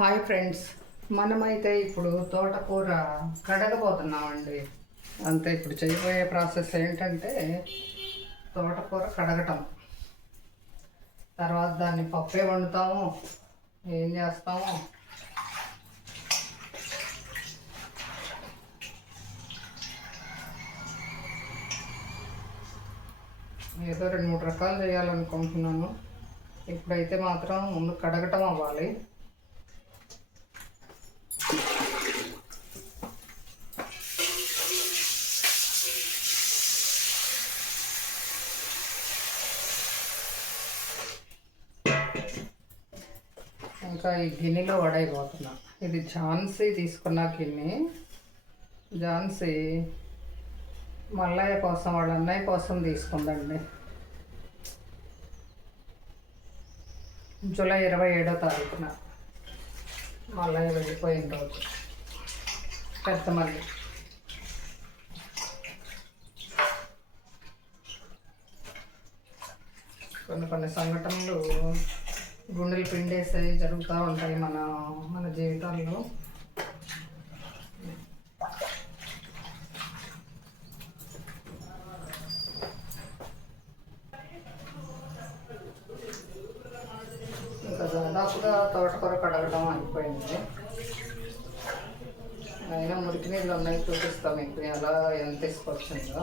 Hi friends, మనమైతే ఇప్పుడు తోటకూర కడగబోతున్నామండి. అంతే, ఇప్పుడు చేయబోయే ప్రాసెస్ ఏంటంటే తోటకూర కడగటం, తర్వాత దాన్ని పప్పే వండుతాము, ఏం చేస్తాము. ఏదో 2-3 రకాలు చేయాలనుకుంటున్నాను. ఇప్పుడైతే మాత్రం ముందు కడగటం అవ్వాలి. ఇంకా ఈ గిన్నెలో వడైపోతున్నా. ఇది ఝాన్సీ తీసుకున్న గిన్నె. ఝాన్సీ మల్లయ్య కోసం, వాళ్ళ అన్నయ్య కోసం తీసుకుందండి. జూలై 27వ తారీఖున మల్లయ్య వెళ్ళిపోయిన రోజు. పెద్ద మళ్ళీ కొన్ని సంఘటనలు గుండెలు పిండేసాయి జరుగుతూ ఉంటాయి మన జీవితాల్లో. ఇంకా దాదాపుగా తోటకూర కడగడం అయిపోయింది. అయినా మురికి నీళ్ళు ఉన్నాయి, చూపిస్తాం మీకు ఎలా ఎంత తీసుకొచ్చిందో.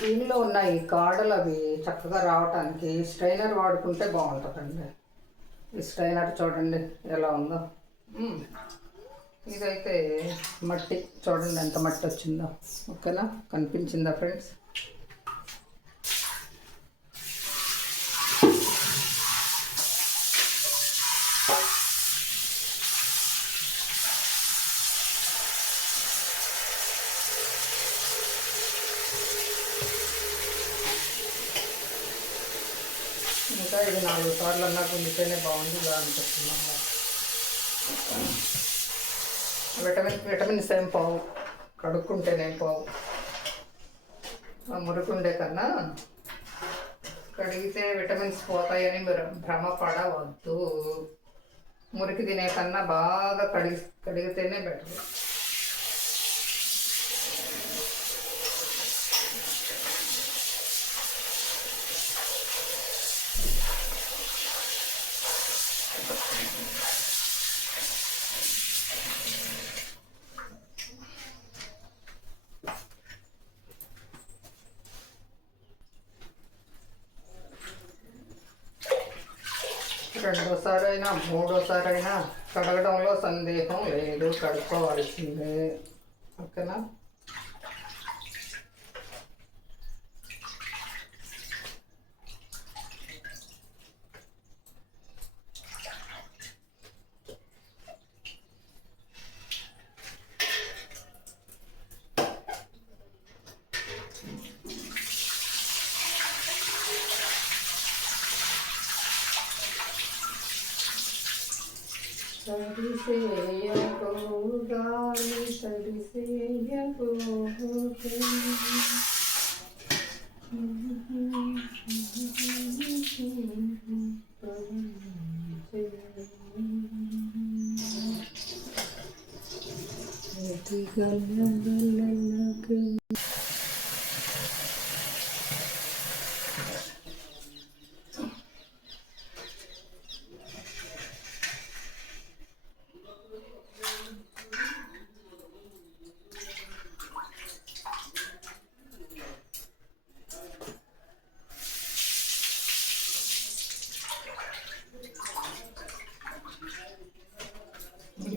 దీనిలో ఉన్న ఈ కాడలు అవి చక్కగా రావటానికి స్ట్రైనర్ వాడుకుంటే బాగుంటుందండి. ఈ స్ట్రైనర్ చూడండి ఎలా ఉందో. ఇదైతే మట్టి చూడండి ఎంత మట్టి వచ్చిందో. ఓకేనా, కనిపించిందా ఫ్రెండ్స్? ఇంకా ఇది 4 సార్లు అన్నా గుండితేనే బాగుంది ఇలా అనిపిస్తున్నాము. విటమిన్స్ ఏం పోవు, కడుక్కుంటేనేం పోవు. మురుకుండే కన్నా కడిగితే విటమిన్స్ పోతాయని మీరు భ్రమపడవద్దు. మురికి తినే కన్నా బాగా కడిగితేనే బెటర్. రెండోసారైనా మూడోసారైనా కడగడంలో సందేహం లేదు, కడుక్కోవాల్సిందే. ఓకేనా?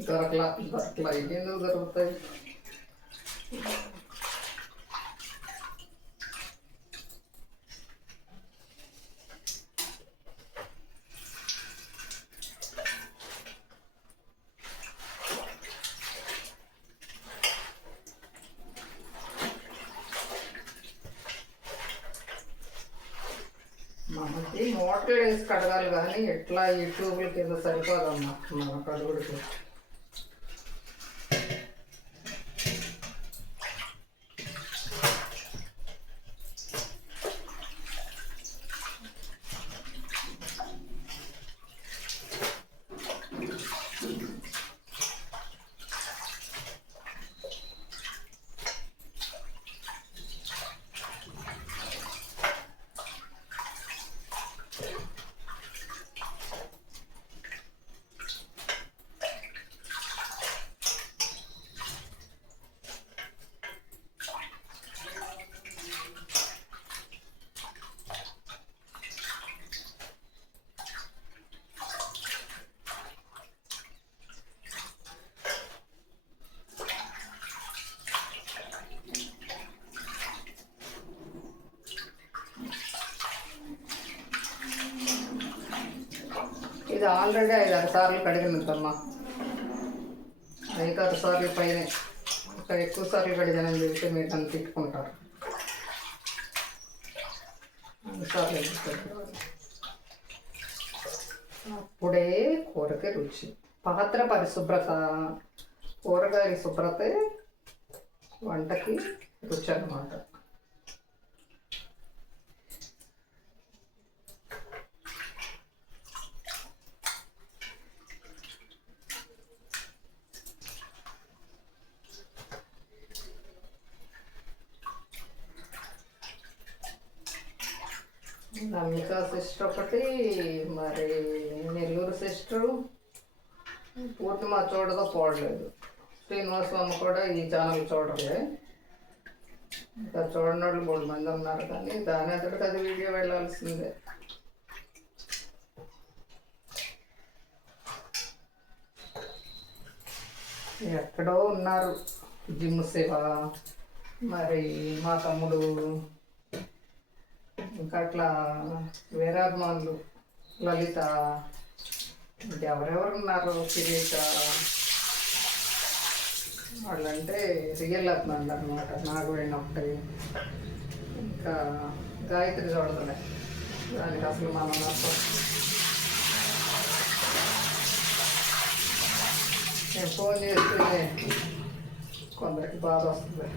దొరకలా ఇదేందుకు దొరుకుతాయి? మనకి మోటార్లు వేసి కడగాలి కానీ ఎట్లా ఈ ట్యూబుల కింద సరిపోదమ్మా మన కడుగుడికి. ఇది ఆల్రెడీ 5-6 సార్లు కడిగినంతమ్మా. 5-6 సార్లు పైన. ఇంకా ఎక్కువ సార్లు కడిగానని చెబితే మీరు నన్ను తిట్టుకుంటారు. 5 సార్లు అప్పుడే కూరకి రుచి. పాత్ర పరిశుభ్రత, కూరగాయల శుభ్రతే వంటకి రుచి అన్నమాట. నమ్మిక సిస్టర్ ఒకటి, మరి నెల్లూరు సిస్టరు, పూర్ణిమ చూడదో పోడలేదు. శ్రీనివాసమ్మ కూడా ఈ ఛానల్ చూడలే. ఇంకా చూడని వాళ్ళు 3 మంది ఉన్నారు కానీ దాని అంతటికి అది వీడియో వెళ్ళాల్సిందే. ఎక్కడో ఉన్నారు జిమ్ శివ, మరి మా తమ్ముడు, ఇంకా అట్లా వీరాభిమానులు లలిత, ఎవరెవరు ఉన్నారు, కిరీట, వాళ్ళంటే రియల్ అభిమానులు అనమాట. నాగవేణి ఒకటి, ఇంకా గాయత్రి చూడదులే, దానికి అసలు మనం నేను ఫోన్ చేస్తే కొందరికి బాధ వస్తుంది.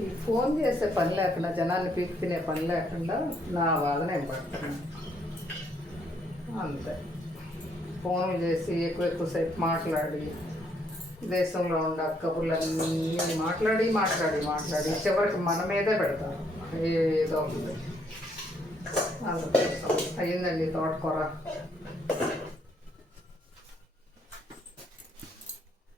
ఈ ఫోన్ చేసే పని లేకుండా, జనాన్ని పీకి తినే పని లేకుండా నా బాధ నేను పడుతున్నాను అంతే. ఫోన్లు చేసి ఎక్కువసేపు మాట్లాడి దేశంలో ఉన్న కబుర్లన్నీ మాట్లాడి చివరికి మన మీదే పెడతారు ఏదో ఉంది. అందుకోసం అయ్యిందండి తోటకూర.